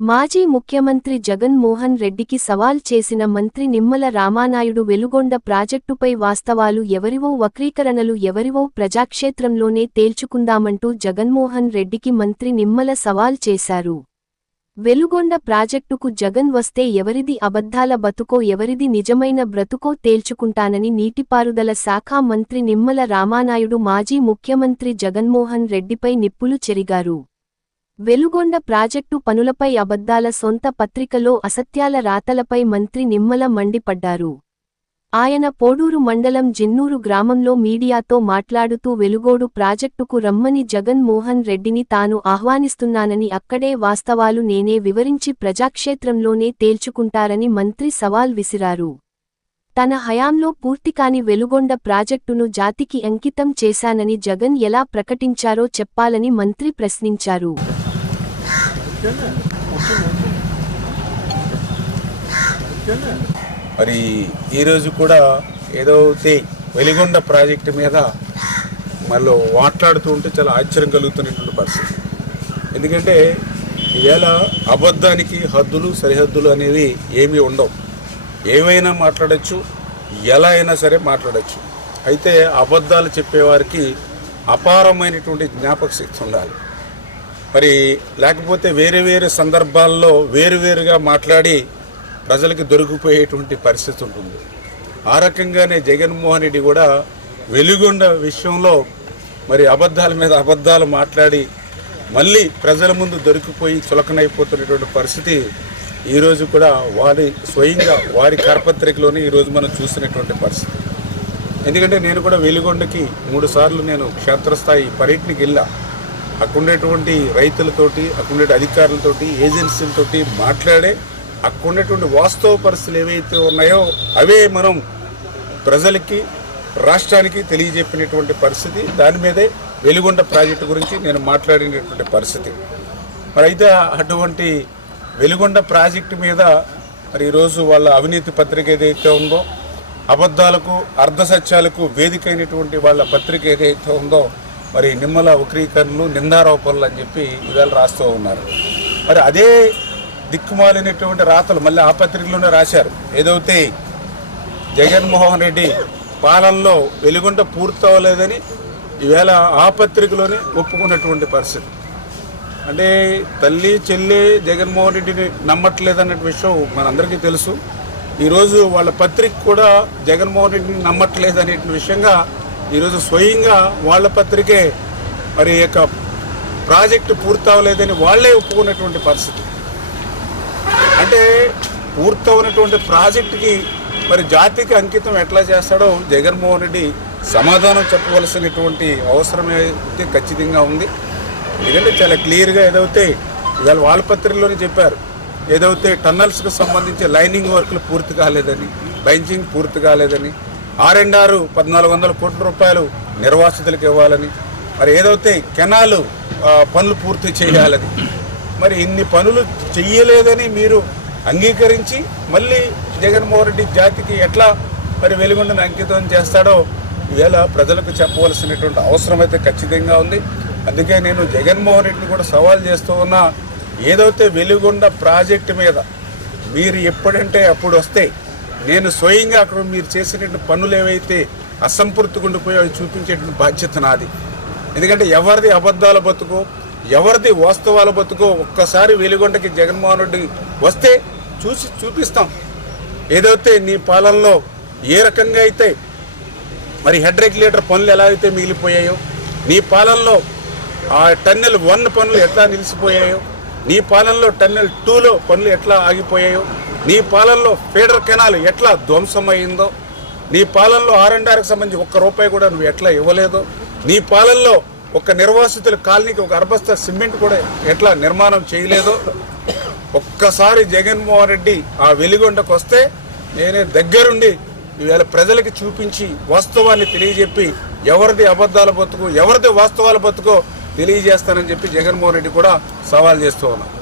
మాజీ ముఖ్యమంత్రి జగన్ మోహన్ రెడ్డికి సవాల్ చేసిన మంత్రి నిమ్మల రామానాయుడు వెలుగొండ ప్రాజెక్టుపై వాస్తవాలు ఎవరివో వక్రీకరణలు ఎవరివో ప్రజాక్షేత్రంలోనే తేల్చుకుందామంటూ జగన్మోహన్ రెడ్డికి మంత్రి నిమ్మల సవాల్ చేశారు. వెలుగొండ ప్రాజెక్టుకు జగన్ వస్తే ఎవరిది అబద్ధాల బతుకో ఎవరిది నిజమైన బ్రతుకో తేల్చుకుంటానని నీటిపారుదల శాఖ మంత్రి నిమ్మల రామానాయుడు మాజీ ముఖ్యమంత్రి జగన్మోహన్ రెడ్డిపై నిప్పులు చెరిగారు. వెలుగొండ ప్రాజెక్టు పనులపై అబద్ధాల సొంత పత్రికలో అసత్యాల రాతలపై మంత్రి నిమ్మల మండిపడ్డారు. ఆయన పోడూరు మండలం జిన్నూరు గ్రామంలో మీడియాతో మాట్లాడుతూ వెలుగోడు ప్రాజెక్టుకు రమ్మని జగన్ మోహన్ రెడ్డిని తాను ఆహ్వానిస్తున్నానని అక్కడే వాస్తవాలు నేనే వివరించి ప్రజాక్షేత్రంలోనే తేల్చుకుంటారని మంత్రి సవాల్ విసిరారు. తన హయాంలో పూర్తికాని వెలుగొండ ప్రాజెక్టును జాతికి అంకితం చేశానని జగన్ ఎలా ప్రకటించారో చెప్పాలని మంత్రి ప్రశ్నించారు. మరి ఈరోజు కూడా ఏదో వెలుగొండ ప్రాజెక్టు మీద మళ్ళీ మాట్లాడుతూ ఉంటే చాలా ఆశ్చర్యం కలుగుతున్నటువంటి పరిస్థితి. ఎందుకంటే ఈవేళ అబద్ధానికి హద్దులు సరిహద్దులు అనేవి ఏమీ ఉండవు. ఏమైనా మాట్లాడచ్చు, ఎలా అయినా సరే మాట్లాడచ్చు. అయితే అబద్ధాలు చెప్పేవారికి అపారమైనటువంటి జ్ఞాపక శక్తి ఉండాలి. మరి లేకపోతే వేరే వేరే సందర్భాల్లో వేరువేరుగా మాట్లాడి ప్రజలకు దొరికిపోయేటువంటి పరిస్థితి ఉంటుంది. ఆ రకంగానే జగన్మోహన్ రెడ్డి కూడా వెలుగొండ విషయంలో మరి అబద్ధాల మీద అబద్ధాలు మాట్లాడి మళ్ళీ ప్రజల ముందు దొరికిపోయి చులకనైపోతున్నటువంటి పరిస్థితి ఈరోజు కూడా స్వయంగా వారి కరపత్రికలోనే ఈరోజు మనం చూసినటువంటి పరిస్థితి. ఎందుకంటే నేను కూడా వెలుగొండకి 3 సార్లు నేను క్షేత్రస్థాయి పర్యటనకి వెళ్ళా. అక్కడుండేటువంటి రైతులతోటి, అక్కడుండే అధికారులతోటి, ఏజెన్సీలతోటి మాట్లాడే అక్కడున్నటువంటి వాస్తవ పరిస్థితులు ఏవైతే ఉన్నాయో అవే మనం ప్రజలకి, రాష్ట్రానికి తెలియజెప్పినటువంటి పరిస్థితి. దాని మీదే వెలుగొండ ప్రాజెక్టు గురించి నేను మాట్లాడినటువంటి పరిస్థితి. మరి అయితే అటువంటి వెలుగొండ ప్రాజెక్టు మీద మరి ఈరోజు వాళ్ళ అవినీతి పత్రిక ఏదైతే ఉందో, అబద్ధాలకు అర్ధసత్యాలకు వేదికైనటువంటి వాళ్ళ పత్రిక ఏదైతే ఉందో, మరి నిమ్మల వక్రీకరణలు, నిందారోపణలు అని చెప్పి ఇవాళ రాస్తూ ఉన్నారు. మరి అదే దిక్కుమాలినటువంటి రాతలు మళ్ళీ ఆ పత్రికలోనే రాశారు. ఏదైతే జగన్మోహన్ రెడ్డి పాలనలో వెలుగొండ పూర్తవలేదని ఈవేళ ఆ పత్రికలోనే ఒప్పుకున్నటువంటి పరిస్థితి. అంటే తల్లి చెల్లి జగన్మోహన్ రెడ్డిని నమ్మట్లేదన్న విషయం మనందరికీ తెలుసు. ఈరోజు వాళ్ళ పత్రిక కూడా జగన్మోహన్ రెడ్డిని నమ్మట్లేదనే విషయంగా ఈరోజు స్వయంగా వాళ్ళ పత్రికే మరి యొక్క ప్రాజెక్టు పూర్తవలేదని వాళ్లే ఒప్పుకున్నటువంటి పరిస్థితి. అంటే పూర్తవునటువంటి ప్రాజెక్టుకి మరి జాతికి అంకితం ఎట్లా చేస్తాడో జగన్మోహన్ రెడ్డి సమాధానం చెప్పవలసినటువంటి అవసరం అయితే ఖచ్చితంగా ఉంది. ఎందుకంటే చాలా క్లియర్గా ఏదైతే ఇవాళ వాళ్ళ పత్రికలోనే చెప్పారు. ఏదైతే టన్నల్స్కి సంబంధించి లైనింగ్ వర్క్లు పూర్తి కాలేదని, బెంచింగ్ పూర్తి కాలేదని, R&R 1400 కోట్ల రూపాయలు నిర్వాసితులకు ఇవ్వాలని, మరి ఏదైతే కెనాలు పనులు పూర్తి చేయాలని, మరి ఇన్ని పనులు చెయ్యలేదని మీరు అంగీకరించి మళ్ళీ జగన్మోహన్ రెడ్డి జాతికి ఎట్లా మరి వెలుగొండను అంకితం చేస్తాడో ఈవేళ ప్రజలకు చెప్పవలసినటువంటి అవసరం అయితే ఖచ్చితంగా ఉంది. అందుకే నేను జగన్మోహన్ రెడ్డిని కూడా సవాల్ చేస్తూ ఉన్నా. ఏదైతే వెలుగొండ ప్రాజెక్టు మీద మీరు ఎప్పుడంటే అప్పుడు వస్తే నేను స్వయంగా అక్కడ మీరు చేసేటువంటి పనులు ఏవైతే అసంపూర్తిగా ఉండిపోయో అవి చూపించేటువంటి బాధ్యత నాది. ఎందుకంటే ఎవరిది అబద్ధాల బతుకో ఎవరిది వాస్తవాల బతుకో ఒక్కసారి వెలుగొండకి జగన్మోహన్ రెడ్డి వస్తే చూపిస్తాం. ఏదైతే నీ పాలనలో ఏ రకంగా అయితే మరి హెడ్ రెగ్యులేటర్ పనులు ఎలా అయితే మిగిలిపోయాయో, నీ పాలనలో ఆ టన్నెల్ 1 పనులు ఎట్లా నిలిచిపోయాయో, నీ పాలనలో టన్నెల్ 2లో పనులు ఎట్లా ఆగిపోయాయో, నీ పాలనలో ఫీడర్ కెనాల్ ఎట్లా ధ్వంసమైందో, నీ పాలనలో R&Rకి సంబంధించి ₹1 కూడా నువ్వు ఎట్లా ఇవ్వలేదో, నీ పాలనలో ఒక నిర్వాసితుల కాలనీకి ఒక అర్బస్తా సిమెంట్ కూడా ఎట్లా నిర్మాణం చేయలేదో, ఒక్కసారి జగన్మోహన్ రెడ్డి ఆ వెలుగొండకు వస్తే నేనే దగ్గరుండి ఇవాళ ప్రజలకి చూపించి వాస్తవాన్ని తెలియజెప్పి ఎవరిది అబద్ధాల బతుకు ఎవరిది వాస్తవాల బతుకో తెలియజేస్తానని చెప్పి జగన్మోహన్ రెడ్డి కూడా సవాల్ చేస్తూ ఉన్నారు.